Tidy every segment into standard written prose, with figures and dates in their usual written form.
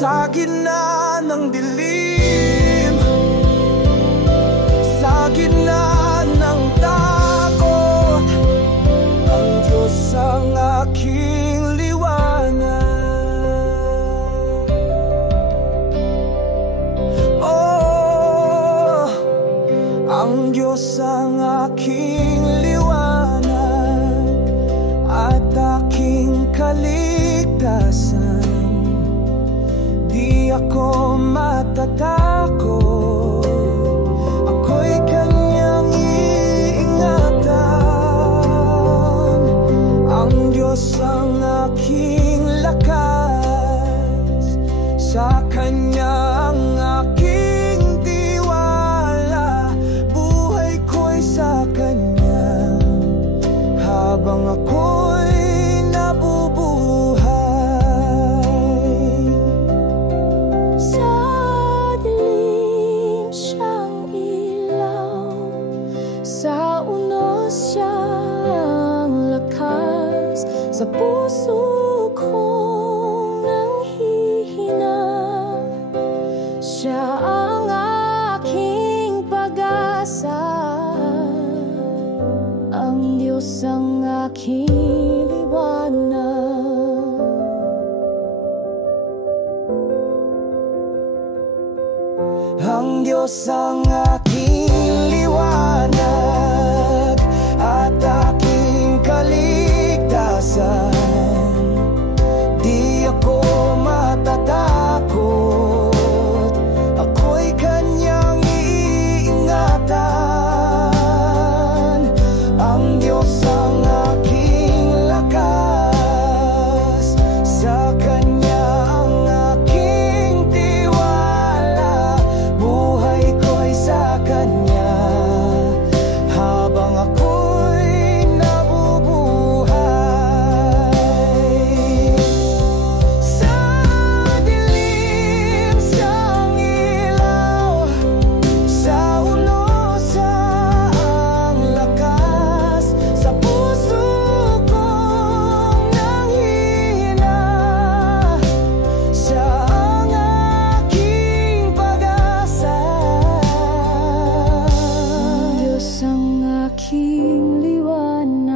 Sa gitna ng dilim, sa gitna ng takot, ang Diyos ang aking liwanag. Oh, ang Diyos ang aking liwanag at aking kaligtasan. Di ako matatakot, ako'y kanyang iingatan. Ang Diyos ang aking lakas, sa Kanya ang aking tiwala. Buhay ko'y sa Kanya habang ako'y nabubuhay. Sa puso kong nanghihina, siya ang aking pag-asa. Ang Diyos ang aking liwanag. Ang Diyos ang aking liwanag at aking kaligtasan. Di ako matatakot, ako'y kanyang iingatan. Ang Diyos ang aking lakas, sa Kanya ang aking tiwala. Buhay ko'y sa Kanya habang ako'y nabubuhay. Sa dilim, sa ilaw, sa unos ang lakas. Sa puso kong nanghihina, siya ang aking pag-asa. Diyos ang aking liwanag.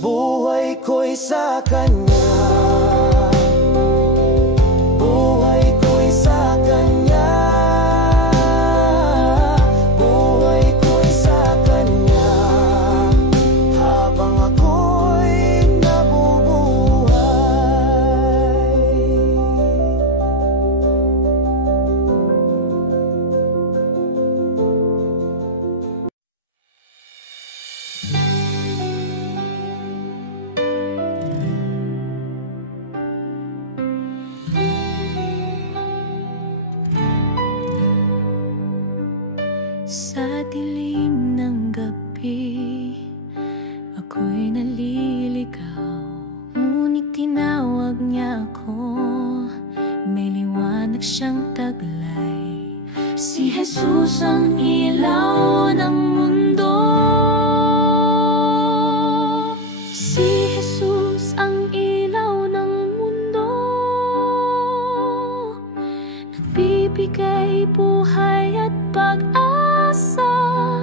Buhay ko'y sa Kanya, buhay ko'y sa Kanya, buhay ko'y sa Kanya habang ako'y nabubuhay. Sa dilim ng gabi, ako'y naliligaw. Ngunit tinawag niya ako, may liwanag siyang taglay. Si Jesus ang ilaw ng mundo. Si Jesus ang ilaw ng mundo, nagbibigay buhay at pag-asa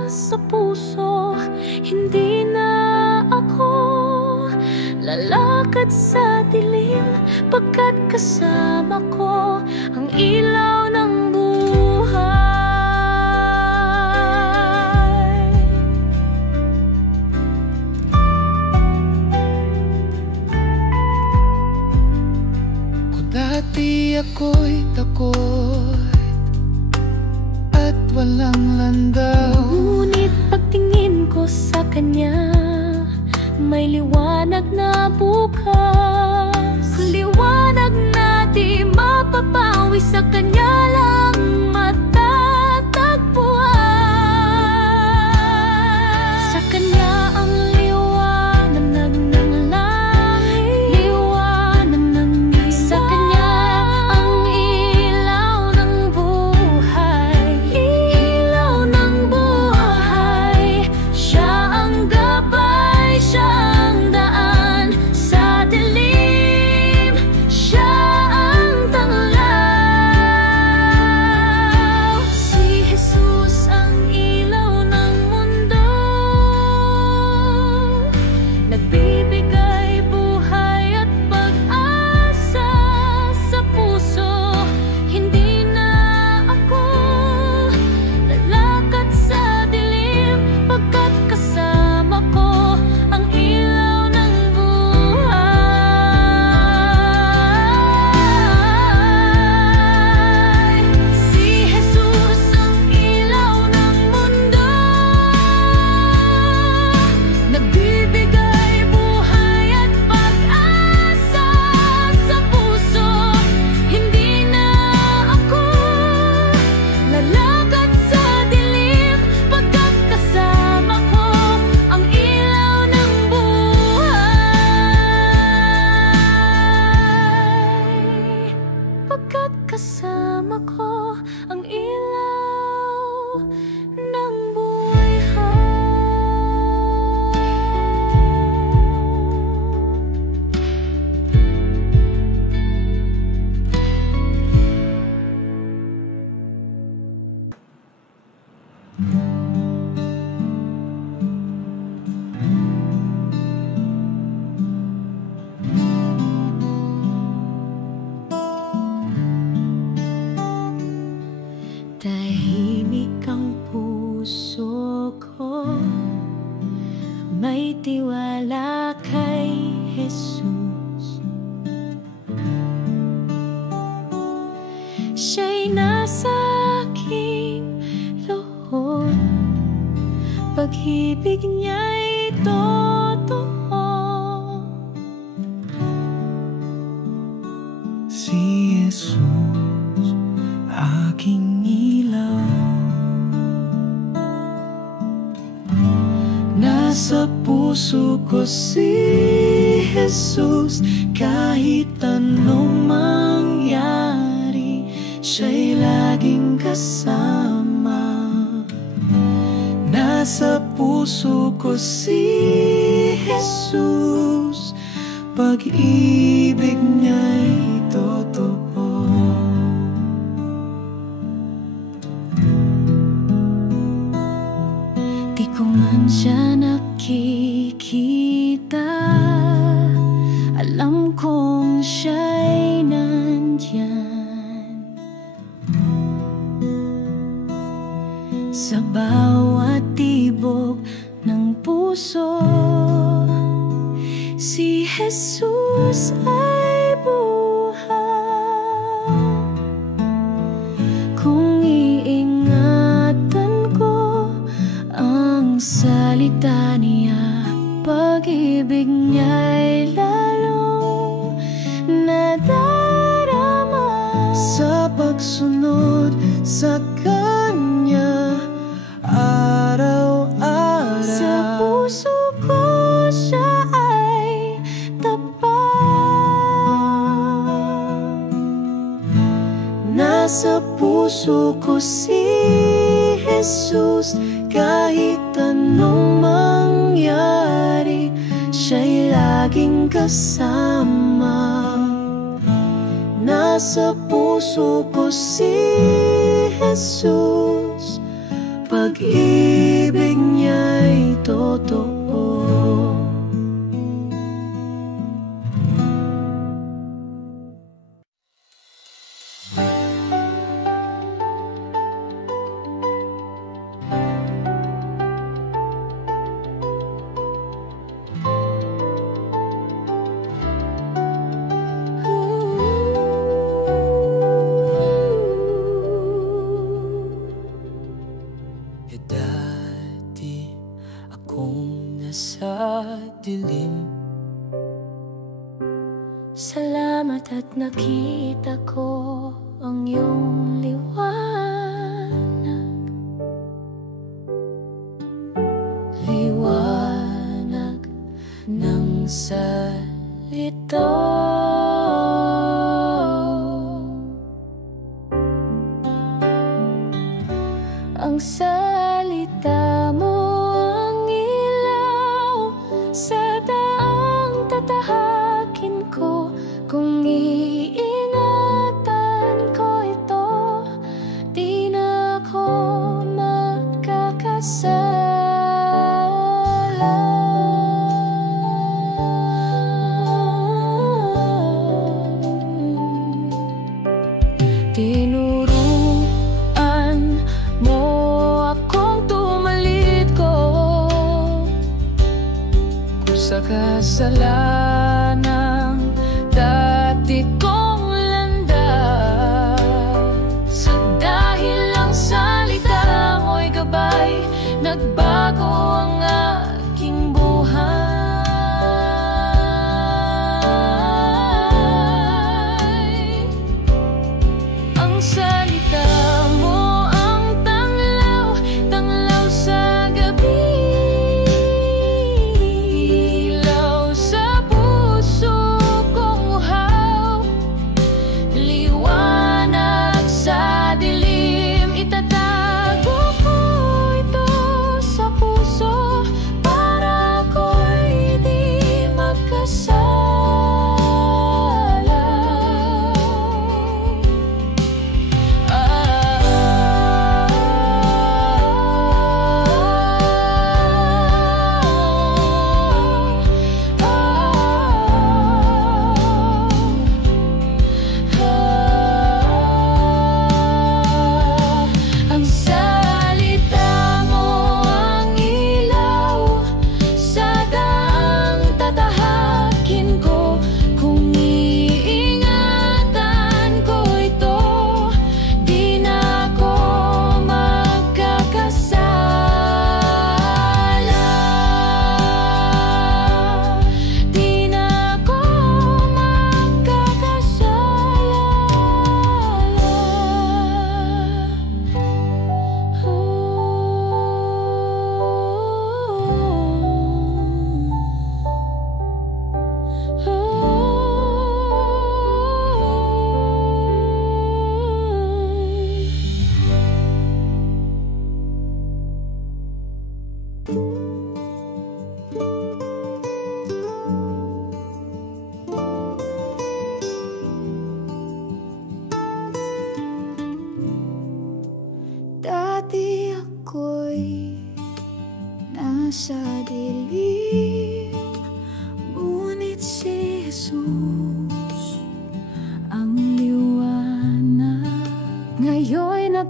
sa puso. Hindi na ako lalakad sa dilim, pagkat kasama ko ang ilaw ng buhay. Kung dati ako'y takot at walang landaw, ngunit pagtingin ko sa Kanya, may liwanag na bukas. Liwanag na di mapapawi, sa Kanya lang matatagpuan. nagbibigay buhay at pag-asa sa puso. Hindi na ako lalakad sa dilim, pagkat kasama ko ang ilaw ng buhay. Si Jesus ang ilaw ng mundo, nagbibigay buhay at pag-asa sa puso. Hindi na ako lalakad sa dilim, pagkat kasama ko ang ilaw ng buhay. Pagkat kasama ko ang ilaw ng buhay. Tahimik ang puso ko, may tiwala kay Jesus. Siya'y nasa aking loob, pag-ibig niya'y totoo. Si Jesus, aking ilaw, nasa puso ko si Jesus. Kahit anong mangyari, siya'y laging kasama. Nasa puso ko si Jesus, pag-ibig niya'y totoo. Di ko man siya nakikita, alam kong siya'y nandyan. Sa bawat tibok ng puso, si Jesus ay buhay. Kung iingatan ko ang salita niya, pag-ibig niya'y lalong nadarama. Sa pagsunod sa Kanya araw-araw, Sa puso ko siya ay tapat. nasa puso ko si Jesus. Kahit anong mangyari, siya'y laging kasama. Nasa puso ko si Jesus, pag-ibig niya'y totoo. Dati akong nasa dilim, Salamat at nakita ko ang iyong liwanag. Liwanag ng salita. Ang salita mo ang ilaw sa daang tatahakin ko. Kung iingatan ko ito, di na ako magkakasala.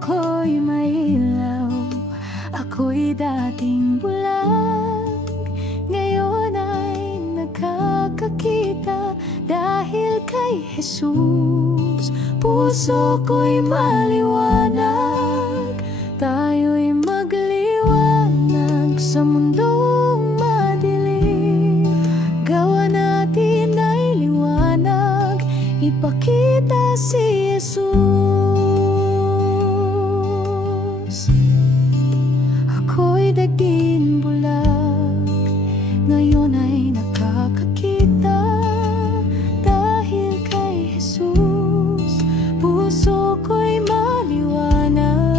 ko'y mailaw. Ako'y dating bulag, ngayon ay nakakakita dahil kay Jesus. Puso ko'y maliwanag, tayo'y magliwanag sa mundong madilim. Gawa natin ay liwanag, ipakita si Jesus. Ako'y daging bulag, ngayon ay nakakakita dahil kay Jesus. Puso ko'y maliwanag,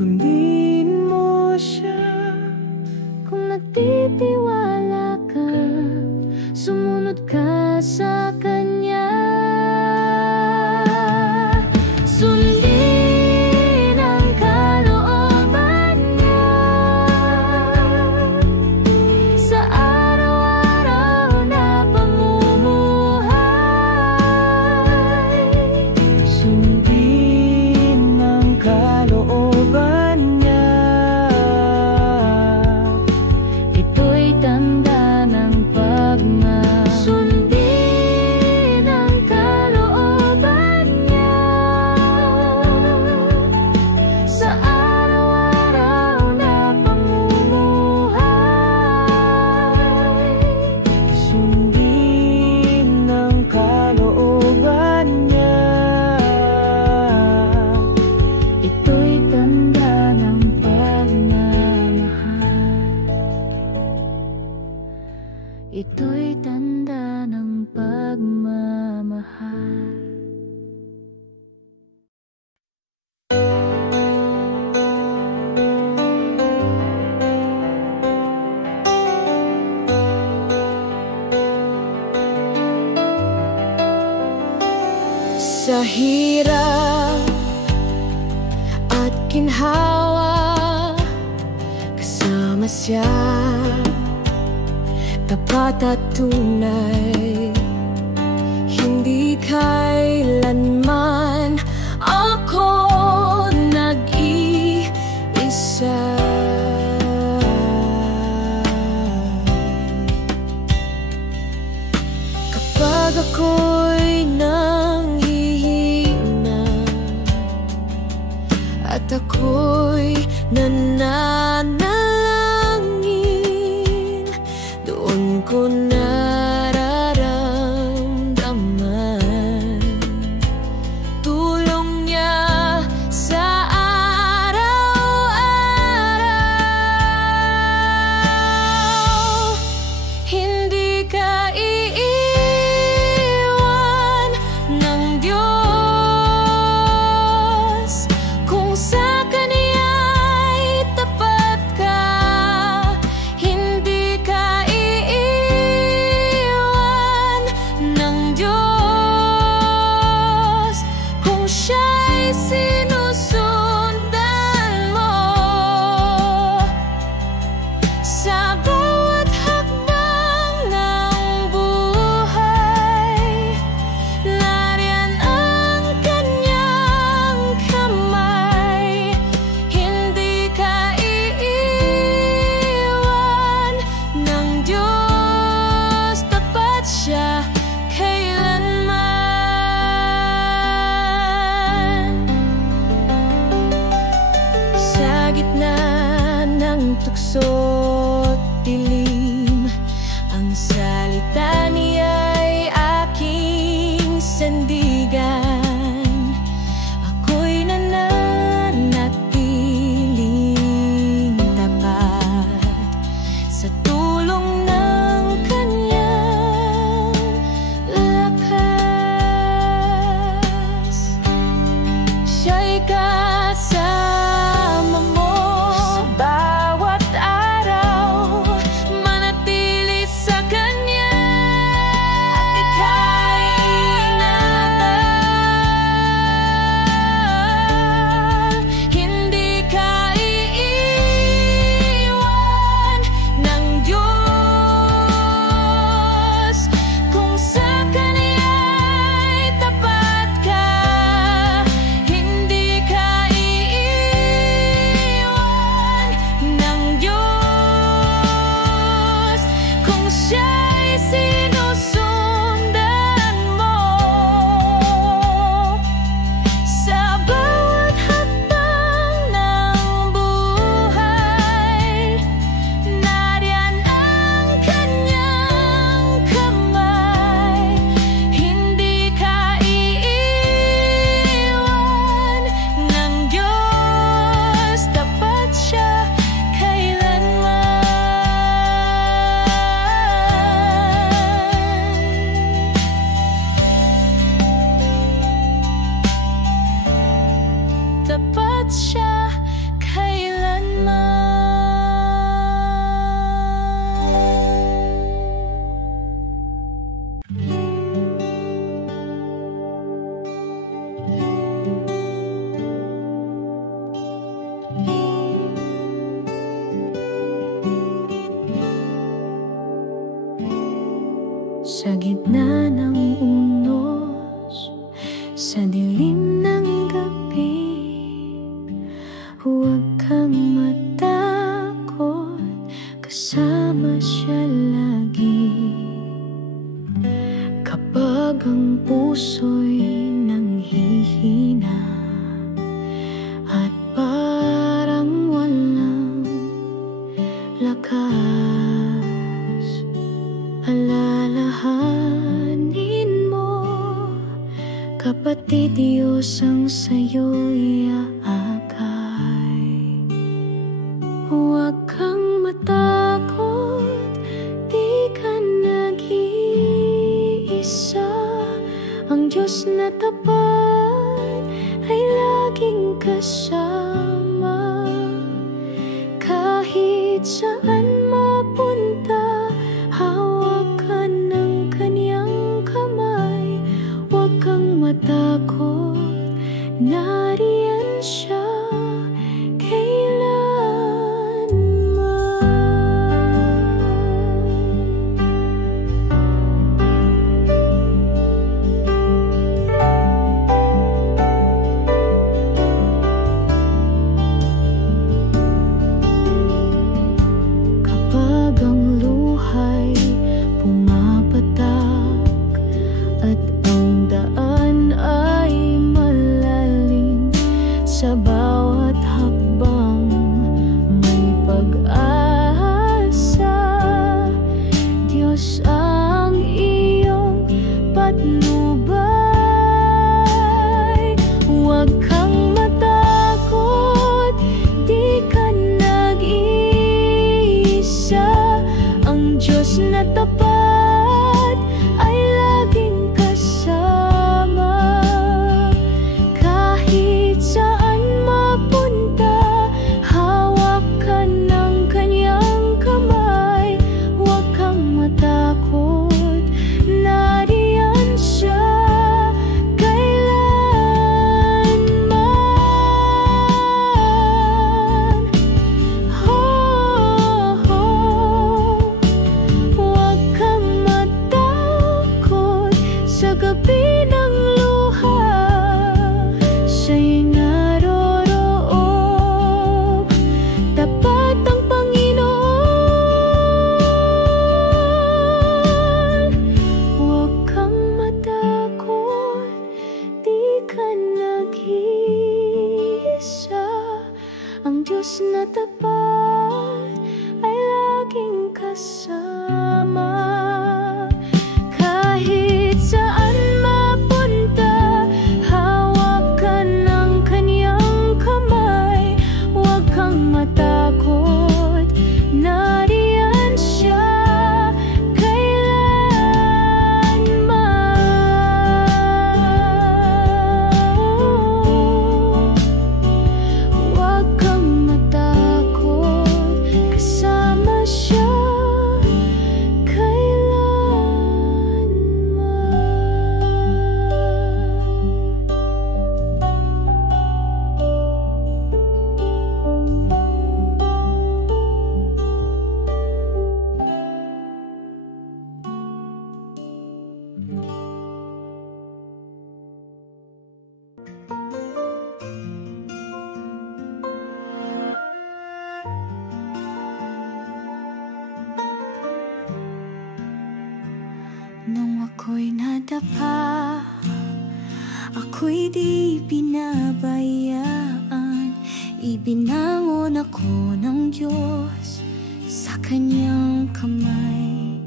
Sundin mo siya. Kung nagtitiwala ka, sumunod ka sa Kanya. Sundin ang kalooban niya sa araw-araw na pamumuhay. Sundin ang kalooban niya. Ito'y tanda ng pagmamahal. Sundin ang kalooban niya sa araw-araw na pamumuhay. Sundin ang kalooban niya. Ito'y tanda ng pagmamahal. Ito'y tanda ng pagmamahal. Sa hirap at ginhawa, kasama siya, tapat at tunay. Hindi kailanman ako nag-iisa. Kapag ako'y nanghihina at ako'y nananalangin, doon ko nararamdaman tulong niya sa araw-araw. Hindi ka iiwan ng Diyos kung sa Kaniya'y tapat ka. Hindi ka iiwan ng Diyos kung Siya'y sinusundan mo. Sa bawat hakbang ng buhay, nariyan ang Kanyang kamay. Hindi ka iiwan ng Diyos, tapat Siya kailanman. Sa gitna ng tukso't dilim, ang salita niya'y aking sandigan. Ako'y nananatiling tapat sa tulong ng Kanyang lakas. Siya'y kasama mo sa bawat araw. Manatili sa Kanya at ika'y ingatan. sa gitna ng unos, sa dilim ng gabi. Huwag kang matakot, kasama siya lagi. Kapag ang puso'y nanghihina at parang walang lakas, alalahanin mo, kapatid, Diyos ang sa'yo'y aakay. Huwag kang matakot, di ka nag-iisa. Ang Diyos na tapat ay laging kasama. Kahit saan mapunta, hawak ka ng kanyang kamay. Huwag kang matakot, nariyan siya sa bawat hakbang may pag-asa. Diyos ang iyong patnubay. Huwag kang matakot, di ka nag-iisa. Ang Diyos na tapat ay laging kasama. Kahit sa gabi ng luha, siya'y naroroob. Tapat ang Panginoon. Huwag kang matakot, di ka nag-iisa. Ang Diyos na tapat ay laging kasama. Kahit saan mapunta, hawak ka ng kanyang kamay. Huwag kang matakot, nariyan siya kailanman. Huwag kang matakot, kasama siya nung ako'y nadapa, ako'y di pinabayaan. Ibinangon ako ng Diyos sa kanyang kamay.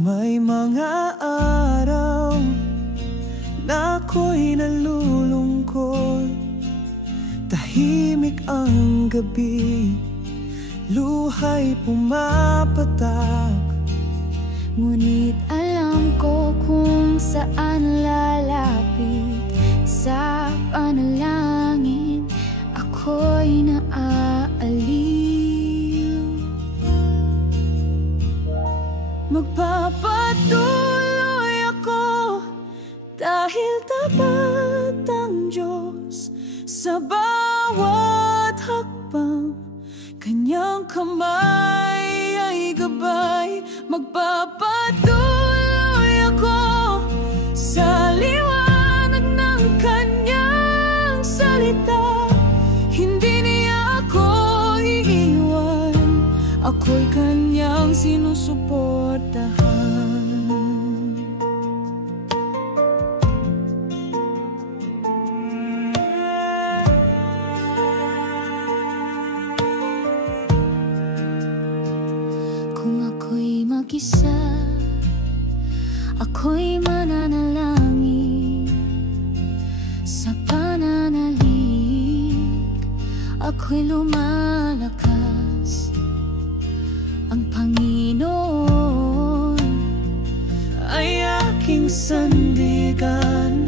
May mga araw na ako'y nalulungkot, tahimik ang gabi, luha'y pumapatak. Ngunit alam ko kung saan lalapit. Sa panalangin ako'y naaaliw. Magpapatuloy ako dahil tapat ang Diyos sa bawat hakbang. Kanyang kamay ay gabay. Magpapatuloy ako'y kanyang sinusuportahan. Kung ako'y mag-isa, ako'y mananalangin sa pananalig, ako'y lumalakas. Ang Panginoon ay aking sandigan,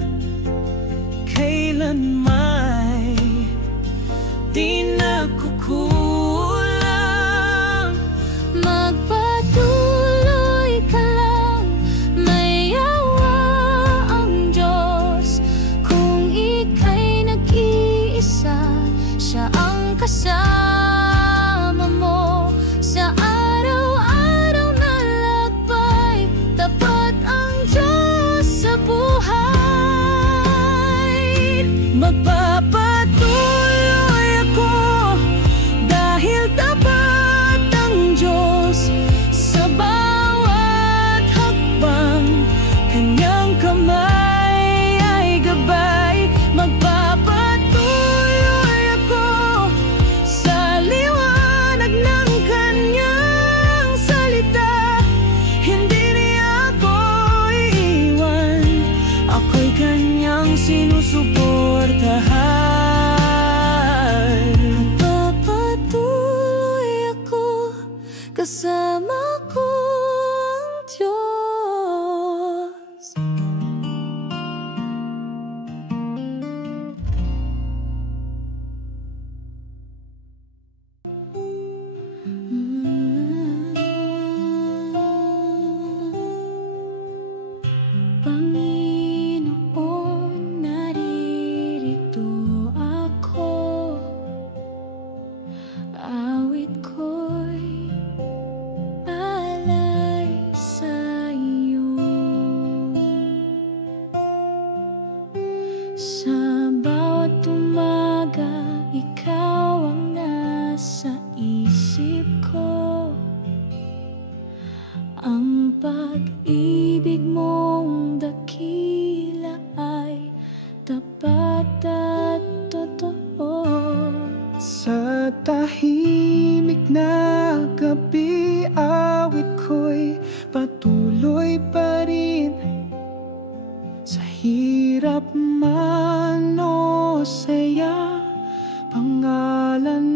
kailan may di nakukulang. Magpatuloy ka lang, may awa ang Diyos. Kung ika'y nag-iisa, siya ang kasama mo. Sa araw-araw na lakbay, tapat ang Diyos sa buhay. Magpapatuloy ako dahil tapat ang Diyos. Sa bawat hakbang, kanyang kamay ay gabay. Magpapatuloy ako sa liwanag ng kanyang salita. Hindi niya ako iiwan, ako'y kanyang sinusuportahan. Magpapatuloy ako, kasama ko ang Diyos. Panginoon, naririto ako, awit ko'y alay sa iyo. Sa bawat umaga, ikaw ang nasa isip ko. Ang pag-ibig mong dakila ay tapat at totoo. Sa tahimik na gabi, awit ko'y patuloy pa rin. Sa hirap man o saya, pangalan